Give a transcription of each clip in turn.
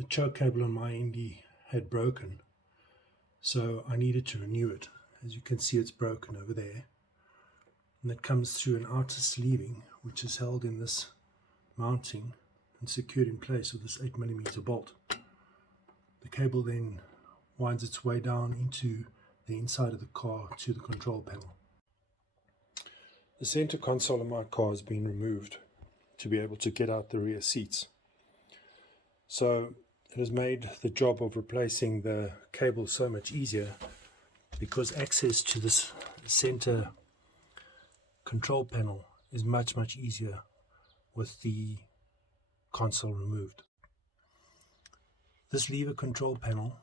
The choke cable on my Indy had broken, so I needed to renew it. As you can see, it's broken over there, and it comes through an outer sleeving which is held in this mounting and secured in place with this 8mm bolt. The cable then winds its way down into the inside of the car to the control panel. The center console of my car has been removed to be able to get out the rear seats. So it has made the job of replacing the cable so much easier, because access to this center control panel is much easier with the console removed. This lever control panel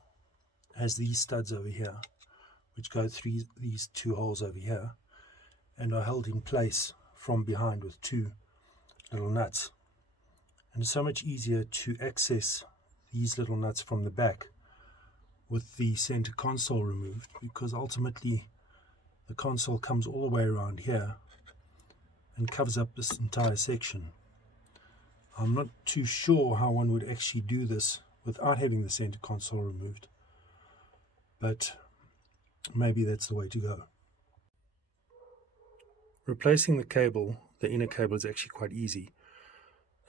has these studs over here, which go through these two holes over here and are held in place from behind with two little nuts. And it's so much easier to access these little nuts from the back with the center console removed, because ultimately the console comes all the way around here and covers up this entire section. I'm not too sure how one would actually do this without having the center console removed, but maybe that's the way to go. Replacing the cable, the inner cable, is actually quite easy.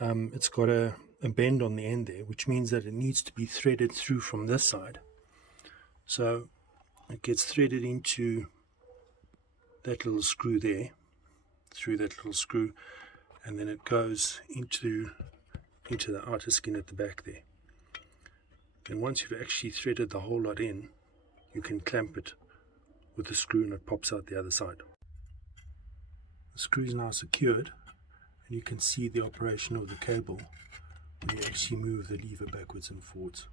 It's got a bend on the end there, which means that it needs to be threaded through from this side. So it gets threaded into that little screw there, through that little screw, and then it goes into the outer skin at the back there. And once you've actually threaded the whole lot in, you can clamp it with the screw and it pops out the other side. The screw is now secured, and you can see the operation of the cable when you actually move the lever backwards and forwards.